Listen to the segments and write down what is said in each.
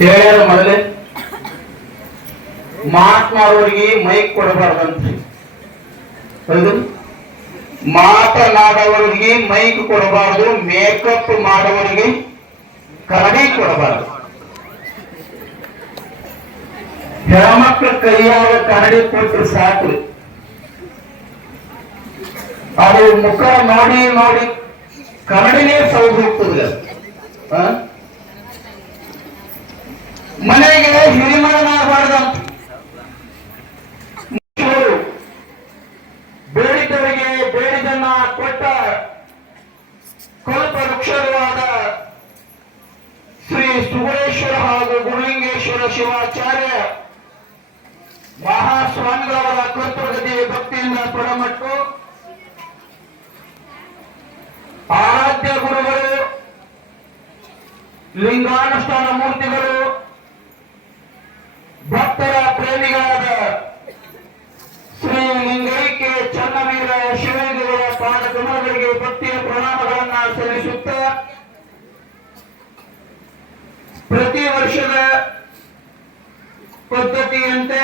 ಹೇಳ್ಯಾರ ಮೊದಲೇ ಮಾತನಾಡೋರಿಗೆ ಮೈಕ್ ಕೊಡಬಾರ್ದಂತ. ಹೌದು, ಮಾತನಾಡೋರಿಗೆ ಮೈಕ್ ಕೊಡಬಾರ್ದು, ಮೇಕಪ್ ಮಾಡೋರಿಗೆ ಕನ್ನಡಿ ಕೊಡಬಾರ್ದು. ಹೆಣ್ಮಕ್ಳ ಕೈಯಾಗ ಕನ್ನಡಿ ಕೊಟ್ಟರೆ ಸಾಕು, ಅದು ಮುಖ ನೋಡಿ ನೋಡಿ ಕನ್ನಡಿನೇ ಸೌದು ಹೋಗ್ತದೆ. ಮನೆಗೆ ಹಿರಿಮಗನಾಗಬಾರ್ದಂತ. ಬೇಡಿದವರಿಗೆ ಬೇಡಿದನ್ನ ಕೊಟ್ಟ ಕಲ್ಪ ವೃಕ್ಷವಾದ ಶ್ರೀ ಸುಗುಣೇಶ್ವರ ಹಾಗೂ ಗುರುಲಿಂಗೇಶ್ವರ ಶಿವಾಚಾರ್ಯ ಮಹಾಸ್ವಾಮಿಗಳವರ ಕರ್ತೃಗತಿ ಭಕ್ತಿಯಿಂದ ತೊಡಮಟ್ಟು ಆರಾಧ್ಯ ಗುರುಗಳು, ಲಿಂಗಾನುಷ್ಠಾನ ಮೂರ್ತಿಗಳು, ಭಕ್ತರ ಪ್ರೇಮಿಗಳಾದ ಶ್ರೀ ಲಿಂಗೈಕ್ಯ ಚನ್ನವೀರ ಶಿವಲಿಂಗಗಳ ಪಾದ ಕಮಲಗಳಿಗೆ ಭಕ್ತಿಯ ಪ್ರಣಾಮಗಳನ್ನ ಸಲ್ಲಿಸುತ್ತ ಪ್ರತಿ ವರ್ಷದ ಪದ್ಧತಿಯಂತೆ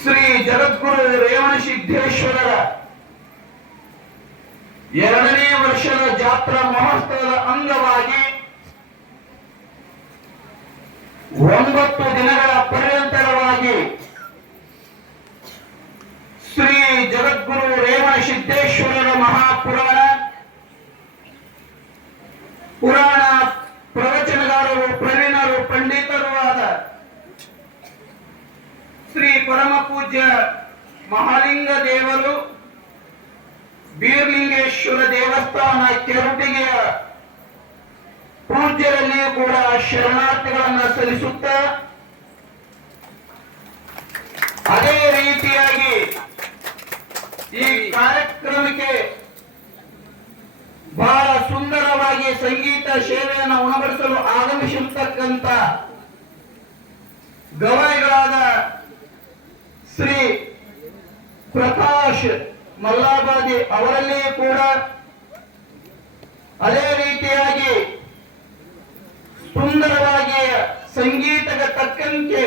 ಶ್ರೀ ಜಗದ್ಗುರು ರೇವಣಸಿದ್ದೇಶ್ವರರ 2ನೇ ವರ್ಷದ ಜಾತ್ರಾ ಮಹೋತ್ಸವದ ಅಂಗವಾಗಿ 9 ದಿನಗಳ ಪರ್ಯಂತರವಾಗಿ ಶ್ರೀ ಜಗದ್ಗುರು ರೇವಣಸಿದ್ದೇಶ್ವರರ ಮಹಾಪುರಾಣ ಪ್ರವಚನಗಾರರು, ಪ್ರವೀಣರು, ಪಂಡಿತರು ಆದ ಶ್ರೀ ಪರಮ ಪೂಜ್ಯ ಮಹಾಲಿಂಗ ದೇವರು ಬೀರ್ಲಿಂಗೇಶ್ವರ ದೇವಸ್ಥಾನ ಕೆರಟಿಗೆಯ ಪೂಜ್ಯರಲ್ಲಿಯೂ ಕೂಡ ಶರಣಾರ್ಥಿಗಳನ್ನು ಸಲ್ಲಿಸುತ್ತ ಅದೇ ರೀತಿಯಾಗಿ ಈ ಕಾರ್ಯಕ್ರಮಕ್ಕೆ ಬಹಳ ಸುಂದರವಾಗಿ ಸಂಗೀತ ಸೇವೆಯನ್ನು ಉಣಬಡಿಸಲು ಆಗಮಿಸಿರ್ತಕ್ಕಂಥ ಗವಾಯಿಗಳಾದ ಶ್ರೀ ಪ್ರಕಾಶ್ ಮಲ್ಲಾಬಾದಿ ಅವರಲ್ಲಿಯೂ ಕೂಡ ಅದೇ ರೀತಿಯಾಗಿ ಸುಂದರವಾಗಿ ಸಂಗೀತಕ್ಕೆ ತಕ್ಕಂತೆ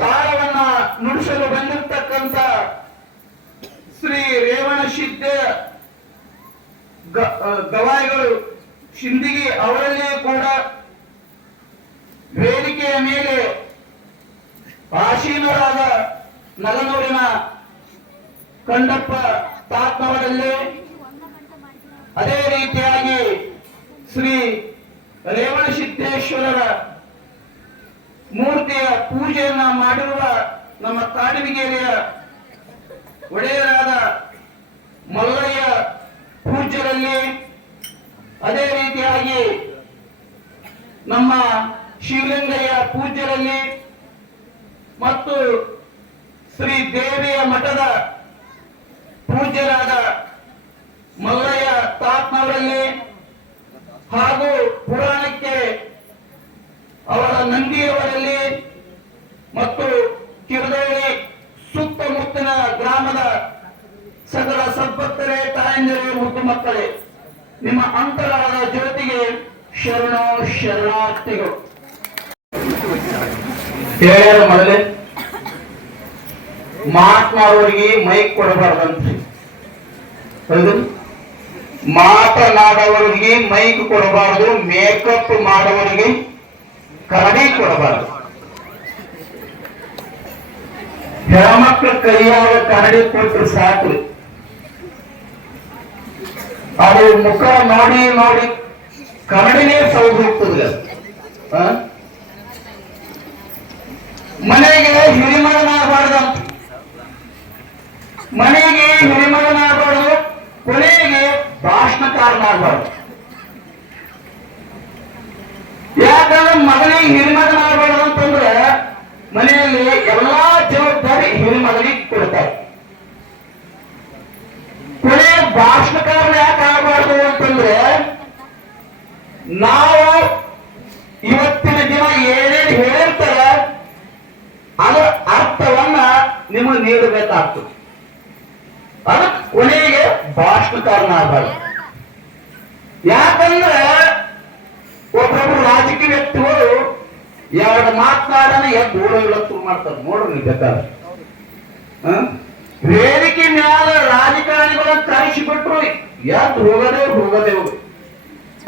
ತಾಳವನ್ನ ನುಡಿಸಲು ಬಂದಿರತಕ್ಕಂಥ ಶ್ರೀ ರೇವಣಸಿದ್ದ ಗವಾಯಿಗಳು ಶಿಂದಗಿ ಅವರಲ್ಲಿಯೂ ಕೂಡ ವೇದಿಕೆಯ ಮೇಲೆ ಆಸೀನರಾದ ನಗನೂರಿನ ಕಂಡಪ್ಪ ತಾತ್ನವರಲ್ಲಿ, ಅದೇ ರೀತಿಯಾಗಿ ಶ್ರೀ ರೇವಣಸಿದ್ದೇಶ್ವರರ ಮೂರ್ತಿಯ ಪೂಜೆಯನ್ನ ಮಾಡಿರುವ ನಮ್ಮ ಕಾಡಮಿಗೇರಿಯ ಒಡೆಯರಾದ ಮಲ್ಲಯ್ಯ ಪೂಜ್ಯರಲ್ಲಿ, ಅದೇ ರೀತಿಯಾಗಿ ನಮ್ಮ ಶಿವಲಿಂಗಯ್ಯ ಪೂಜ್ಯರಲ್ಲಿ ಮತ್ತು ಶ್ರೀ ದೇವಿಯ ಮಠದ ಪೂಜ್ಯರಾದ ಮಲ್ಲಯ್ಯ ತಾತ್ನವರಲ್ಲಿ ಹಾಗೂ ಪುರಾಣಕ್ಕೆ ಅವರ ನಂದಿಯವರಲ್ಲಿ ಮತ್ತು ಕಿರದಳ್ಳಿ ಸುತ್ತಮುತ್ತಲಿನ ಗ್ರಾಮದ ಸಕಲ ಸದ್ಭಕ್ತರೇ, ತಾಯಂದಿರೇ, ಮುದ್ದು ಮಕ್ಕಳೇ, ನಿಮ್ಮ ಅಂತರಾಳದ ಜ್ಯೋತಿಗೆ ಶರಣೋ ಶರಣಾರ್ಥಿಗಳು. ಹೇಳ್ಯಾರ ಮೊದಲೇ ಮಾತನಾಡೋರಿಗೆ ಮೈಕ್ ಕೊಡಬಾರ್ದಂತ. ಹೌದು, ಮಾತನಾಡೋರಿಗೆ ಮೈಕ್ ಕೊಡಬಾರ್ದು, ಮೇಕಪ್ ಮಾಡೋರಿಗೆ ಕನ್ನಡಿ ಕೊಡಬಾರ್ದು. ಹೆಣ್ಮಕ್ಳ ಕೈಯಾಗ ಕನ್ನಡಿ ಕೊಟ್ಟರೆ ಸಾಕು, ಅದು ಮುಖ ನೋಡಿ ನೋಡಿ ಕನ್ನಡಿನೇ ಸೌದು ಹೋಗ್ತದೆ. ಮನೆಗೆ ಹಿರಿಮಗನಾಗಬಾರ್ದಂತ. ಮನೆಗೆ ಹಿರಿಮಗನಾಗಬಾರ್ದು, ಕೊನೆಗೆ ಭಾಷಣಕಾರನಾಗಬಾರ್ದು. ಯಾಕಂದ್ರೆ ಮಗನಿಗೆ ಹಿರಿಮಗನಾಗಬಾರ್ದು ಅಂತಂದ್ರೆ ಮನೆಯಲ್ಲಿ ಎಲ್ಲಾ ಜವಾಬ್ದಾರಿ ಹಿರಿಮಗನಿಗೆ ಕೊಡ್ತಾರೆ. ಕೊನೆ ಭಾಷಣಕಾರನ ಯಾಕೆ ಆಗಬಾರ್ದು ಅಂತಂದ್ರೆ ನಾವು ಇವತ್ತಿನ ದಿನ ಏನೇನು ಹೇಳಿರ್ತಾರೆ ಅದರ ಅರ್ಥವನ್ನ ನಿಮಗೆ ನೀಡಬೇಕಾಗ್ತದೆ. ಅದಕ್ಕೆ ಕೊನೆಗೆ ಭಾಷಣಕಾರನ ಆಗಬಾರ್ದು. ಯಾಕಂದ್ರೆ ಎರಡು ಮಾತನಾಡನ ಎದ್ದು ಓಡೋಗ್ಲಕ್ ಶುರು ಮಾಡ್ತಾರೆ. ನೋಡ್ರಿ ನೀವು ಬೇಕಾದ್ರೆ ವೇದಿಕೆ ಮ್ಯಾಲ ರಾಜಕಾರಣಿಗಳನ್ನ ಕರೆಸಿಬಿಟ್ರು ಎದ್ದು ಹೋಗದೆ ಹೋಗು.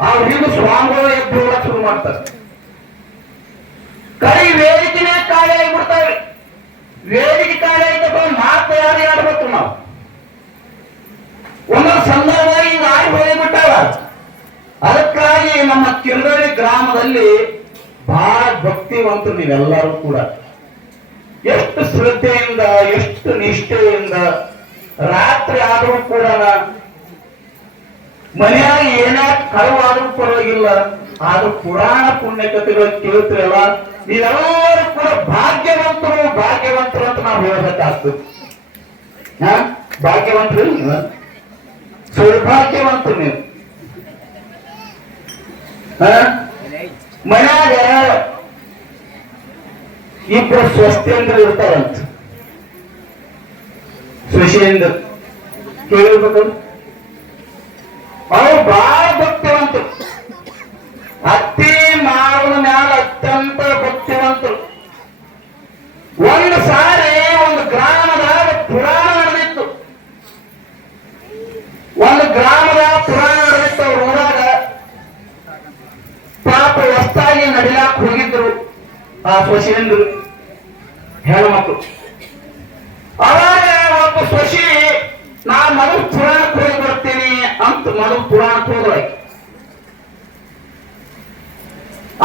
ಅವ್ರಿಗೂ ಸ್ವಾಮಿಗಳು ಎದ್ದು ಹೋಗಕ್ ಶುರು ಮಾಡ್ತಾರೆ. ಕೈ ವೇದಿಕೆನೇ ಖಾಲಿ ಆಗಿಬಿಡ್ತಾವೆ. ವೇದಿಕೆ ಖಾಲಿ ಆಯ್ತಪ್ಪ ಮಾತು ಯಾರು ಆಡ್ಬೇಕು ನಾವು. ಒಂದೊಂದು ಸಂದರ್ಭವಾಗಿ ಈಗ ಆಗಿ ಹೋಗಿಬಿಟ್ಟಾವ. ಅದಕ್ಕಾಗಿ ನಮ್ಮ ಕಿರ್ಗಳಿ ಗ್ರಾಮದಲ್ಲಿ ಬಹಳ ಭಕ್ತಿವಂತರು ನೀವೆಲ್ಲರೂ ಕೂಡ. ಎಷ್ಟು ಶ್ರದ್ಧೆಯಿಂದ ಎಷ್ಟು ನಿಷ್ಠೆಯಿಂದ ರಾತ್ರಿ ಆದರೂ ಕೂಡ ಮನೆಯಾಗ ಏನೇ ಕಳುವಾದ್ರೂ ಪರವಾಗಿಲ್ಲ, ಆದ್ರೂ ಪುರಾಣ ಪುಣ್ಯಕಥೆಗಳು ಕೇಳ್ತಿರಲ್ಲ. ನೀವೆಲ್ಲರೂ ಕೂಡ ಭಾಗ್ಯವಂತರು ಭಾಗ್ಯವಂತರು ಅಂತ ನಾವು ಹೇಳಬೇಕಾಗ್ತದೆ. ಭಾಗ್ಯವಂತರು ನೀವು, ಸೌಭಾಗ್ಯವಂತರು ನೀವು. ಮನ್ಯಾಗ ಇಬ್ಬರು ಸ್ವಸ್ಥೇಂದ್ರ ಇರ್ತಾರಂತ. ಸ್ವಶೇಂದ್ರ ಕೇಳಿರ್ಬೇಕು. ಅವ್ರು ಬಹಳ ಭಕ್ತಿವಂತರು. ಅತ್ತಿ ಮಾವನ ಮ್ಯಾಲ ಅತ್ಯಂತ ಭಕ್ತಿವಂತರು. ಒಂದು ಸಾರಿ ಒಂದು ಗ್ರಾಮದಾಗ ಪುರಾಣ ನಡೆದಿತ್ತು. ಒಂದು ಗ್ರಾಮದಾಗ ಪುರಾಣ ನಡೆದಿತ್ತು. ಅವ್ರ ಊರಾಗ ಪಾಪ ಹೊಸ್ತಾಗಿ ನಡಿಲಾಕ ಹೋಗಿದ್ರು ಆ ಸ್ವಶೇಂದ್ರು ಹೆಣ್ಮಕ್ಳು. ಅವಾಗ ಒಬ್ಬ ಸ್ವಶಿ ನಾ ಮಗಳು ಪುರಾಣಕ್ಕೆ ಹೋಗಿ ಬರ್ತೀನಿ ಅಂತ ಮಗಳು ಪುರಾಣಕ್ಕೆ ಹೋದ್ರಾಯ್ತು.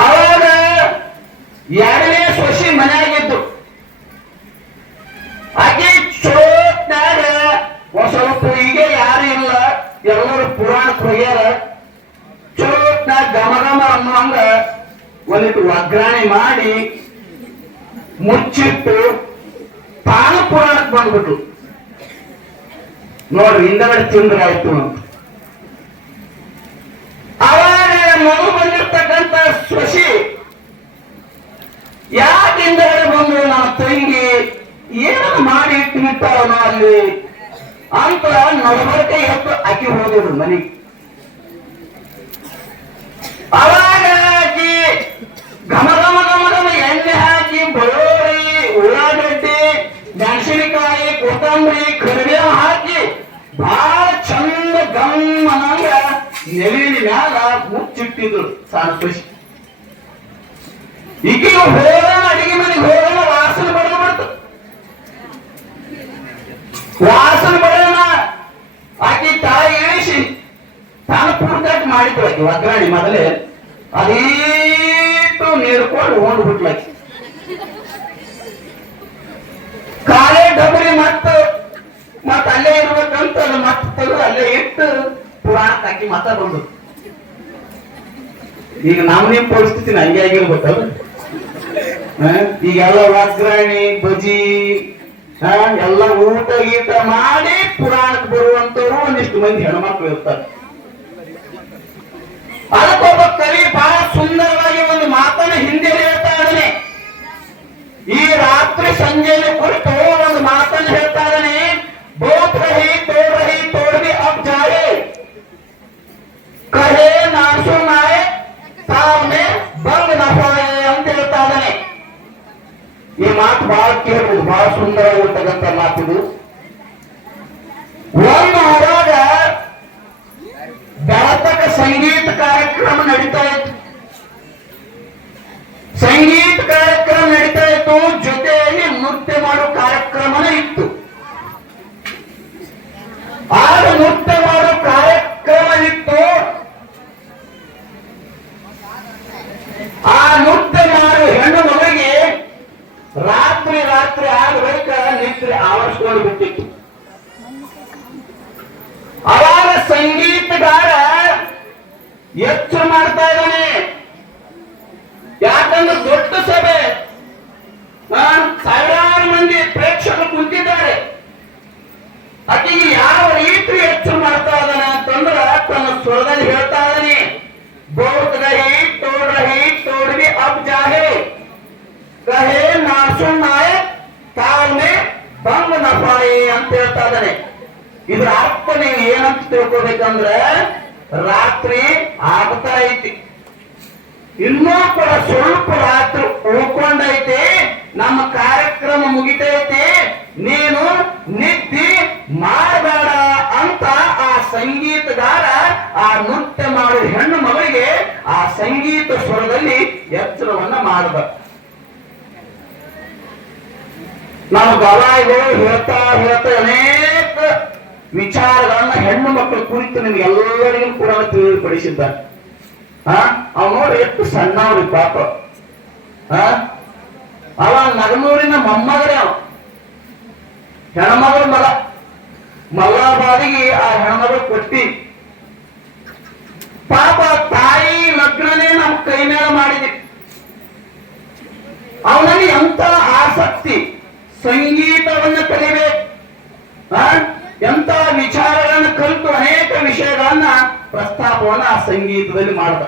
ಅವಾಗ ಎರಡನೇ ಸ್ವಶಿ ಮನೆಯಾಗಿದ್ದು. ಆಕೆ ಚೋಟ್ನಾಗ ಒಂದ್ ಸ್ವಲ್ಪ ಈಗ ಯಾರು ಇಲ್ಲ, ಎಲ್ಲರೂ ಪುರಾಣಕ್ಕೆ ಹೋಗ್ಯಾರ. ಚೋಟ್ನಾಗ ಗಮ ಗಮ ಅನ್ನುವಂಗ ಒಂದಿಟ್ಟು ಒಗ್ಗರಣೆ ಮಾಡಿ ಮುಚ್ಚಿಟ್ಟು ತಾನು ಪುರಾಣಕ್ಕೆ ಬಂದ್ಬಿಟ್ರು. ನೋಡ್ರಿ ಹಿಂದಗಡೆ ತಿಂದ್ರೆ ಆಯ್ತು ಅಂತ. ಅವಾಗ ಮಗು ಬಂದಿರ್ತಕ್ಕಂಥ ಸ್ವಶಿ ಯಾಕೆ ಹಿಂದಗಡೆ ಬಂದು ನನ್ನ ತಂಗಿ ಏನನ್ನು ಮಾಡಿ ಇಟ್ಟಿರ್ತಾವ ಅಲ್ಲಿ ಅಂತ ನಡಬರ್ಕೆ ಎದ್ದು ಆಕಿ ಹೋಗಿದ್ರು ಮನೆಗೆ. ಅವಾಗ ಆಕಿ ಘಮ ಘಮ ಘಮ ಘಮ ಎಣ್ಣೆ ಹಾಕಿ ಬೆಳ್ಳುಳ್ಳಿ, ಉಳ್ಳಾಗಡ್ಡಿ, ಮೆಣಸಿನಕಾಯಿ, ಕೊತ್ತಂಬರಿ, ಕರಿಬೇವು ಹಾಕಿ ಬಹಳ ಚಂದ ಗಮ್ಮನಂಗ ನೆಲಿನ ಮ್ಯಾಲ ಮುಚ್ಚಿಟ್ಟಿದ್ರು ಸಾಕಿ. ಈಗೀಗ ಹೋಗೋಣ ಅಡಿಗೆ ಮನೆಗೆ ಹೋಗೋಣ ವಾಸನೆ ಬಡ್ದು ಬಿಡ್ತು. ವಾಸನೆ ಬರೋಣ ಆಕಿ ತಾಯಿ ಇಳಿಸಿ ತಾನು ಪೂರ್ತಿ ಮಾಡಿದ್ರು. ಆಕಿ ಒಗ್ಗರಣೆ ಮೊದಲೇ ಅದೀಟು ನೀರ್ಕೊಂಡು ಹೋಗ್ಬಿಟ್ಲಾಕಿ. ಕಾಲೇ ಡಬರಿ ಮತ್ತ ಅಲ್ಲೇ ಇರ್ಬೇಕಂತ ಮತ್ತೆ ತೆಗೆದು ಅಲ್ಲೇ ಇಟ್ಟು ಪುರಾಣಕ್ಕೆ ಹಾಕಿ ಮತ ಬಂದು. ಈಗ ನಿಮ್ ಪರಿಸ್ಥಿತಿ ಹಂಗೆ ಆಗಿರ್ಬೇಕಲ್ಲ. ಈಗೆಲ್ಲ ಒಗ್ಗರಣೆ ಬಜಿ ಎಲ್ಲ ಊಟ ಗೀಟ ಮಾಡಿ ಪುರಾಣಕ್ಕೆ ಬರುವಂತವ್ರು ಒಂದಿಷ್ಟು ಮಂದಿ ಹೆಣ್ಮಕ್ಳು ಇರ್ತಾರೆ. ಅದಕ್ಕೊಬ್ಬ ಕವಿ ಬಹಳ ಸುಂದರವಾಗಿ ಒಂದು ಮಾತನ್ನ ಹಿಂದೆ ಹೇಳ್ತಾ ಇದ್ದಾನೆ. ಈ ರಾತ್ರಿ ಸಂಜೆಯಲ್ಲಿ ಕುರಿತು ಒಂದು ಮಾತನ್ನು ಹೇಳ್ತಾ ಇದ್ದಾನೆ. ಬೋತ್ ರಹಿ ತೋಡ್ ಭಿ ಅಬ್ ಜಾಯೆ ಕಹೆ ನಾಸು ನಾಯೆ ತಾವ್ನೆ ಬಂಗ್ ನಫಾಯೆ ಅಂತ ಹೇಳ್ತಾ ಇದ್ದಾನೆ. ಈ ಮಾತು ಬಹಳ ಕೇಳ್ಬೋದು, ಬಹಳ ಸುಂದರವಾಗಿರ್ತಕ್ಕಂಥ ಮಾತಿದು. ಒಂದು ಊರಾಗ ಬೆಳತಕ ಸಂಗೀತ ಕಾರ್ಯಕ್ರಮ ನಡೀತಾ ಇತ್ತು. ಸಂಗೀತ ಕಾರ್ಯಕ್ರಮ ನಡೀತಾ ಇತ್ತು, ಜೊತೆಯಲ್ಲಿ ನೃತ್ಯ ಮಾಡೋ ಕಾರ್ಯಕ್ರಮನೇ ಇತ್ತು. ಆಗ ನೃತ್ಯ ಮಾಡೋ ಕಾರ್ಯಕ್ರಮ ಇತ್ತು. ಆ ನೃತ್ಯ ಮಾಡೋ ಹೆಣ್ಣು ಮಗಳಿಗೆ ರಾತ್ರಿ ಆಗಬೇಕ ನಿದ್ರೆ ಆವರಿಸ್ಕೊಂಡು ಬಿಟ್ಟಿತ್ತು. ಅವಾಗ ಸಂಗೀತಗಾರ ಎಚ್ಚರ ಮಾಡ್ತಾ ಇದ್ದಾನೆ. ಯಾಕಂದ್ರೆ ದೊಡ್ಡ ಸಭೆ, ಸಾವಿರಾರು ಮಂದಿ ಪ್ರೇಕ್ಷಕರು ಕುಂತಿದ್ದಾರೆ. ಆಕೆಗೆ ಯಾವ ರೀತಿ ಎಚ್ಚರ ಮಾಡ್ತಾ ಇದ್ದಾನೆ ಅಂತಂದ್ರ ತನ್ನ ಸ್ವರದಲ್ಲಿ ಹೇಳ್ತಾ ಇದ್ದಾನೆ. ಬಹುತ್ ರಹಿ ತೋಡ್ ಭಿ ಅಬ್ ಜಾಹೆ ಕಹೆ ನಾಸು ನಾಯಕ್ ತಾಳ್ಮೆ ಬಂಗ್ ನಫಾಯಿ ಅಂತ ಹೇಳ್ತಾ ಇದ್ದಾನೆ. ಇದ್ರ ಅರ್ಥ ನೀವು ಏನಂತ ತಿಳ್ಕೊಬೇಕಂದ್ರೆ ರಾತ್ರಿ ಆಗ್ತಾ ಐತಿ, ಇನ್ನೂ ಕೂಡ ಸ್ವಲ್ಪ ರಾತ್ರಿ ಉಳ್ಕೊಂಡೈತಿ, ನಮ್ಮ ಕಾರ್ಯಕ್ರಮ ಮುಗಿತೈತಿ, ನೀನು ನಿದ್ದೆ ಮಾಡಬೇಡ ಅಂತ ಆ ಸಂಗೀತಗಾರ ಆ ನೃತ್ಯ ಮಾಡುವ ಹೆಣ್ಣು ಮಗಳಿಗೆ ಆ ಸಂಗೀತ ಸ್ವರದಲ್ಲಿ ಎಚ್ಚರವನ್ನ ಮಾಡಿದ. ನಮ್ಮ ಗವಾಯಿಗಳು ಹೇಳ್ತಾ ಹೇಳ್ತಾ ಅನೇಕ ವಿಚಾರಗಳನ್ನ ಹೆಣ್ಣು ಮಕ್ಕಳ ಕುರಿತು ನಿಮ್ಗೆಲ್ಲರಿಗೂ ಕೂಡ ತಿಳಿಪಡಿಸಿದ್ದಾರೆ. ಅವ್ ನೋಡಿ ಎಷ್ಟು ಸಣ್ಣವ್ರಿ ಪಾಪ. ಅವ ನಗನೂರಿನ ಮೊಮ್ಮಗರೇ, ಅವ ಹೆಣ್ಮಗಳ ಮಗ. ಮಲ್ಲಾಬಾದಿಗೆ ಆ ಹೆಣ್ಮಗಳು ಕೊಟ್ಟಿ. ಪಾಪ ತಾಯಿ ಲಗ್ನನೇ ನಮ್ಮ ಕೈ ಮೇಲೆ ಮಾಡಿದ್ವಿ. ಅವನಲ್ಲಿ ಎಂತ ಆಸಕ್ತಿ, ಸಂಗೀತವನ್ನು ಕಲಿಬೇಕು, ಎಂತ ವಿಚಾರಗಳನ್ನು ಕಲಿತು ಅನೇಕ ವಿಷಯಗಳನ್ನ ಪ್ರಸ್ತಾಪವನ್ನ ಆ ಸಂಗೀತದಲ್ಲಿ ಮಾಡಿದ.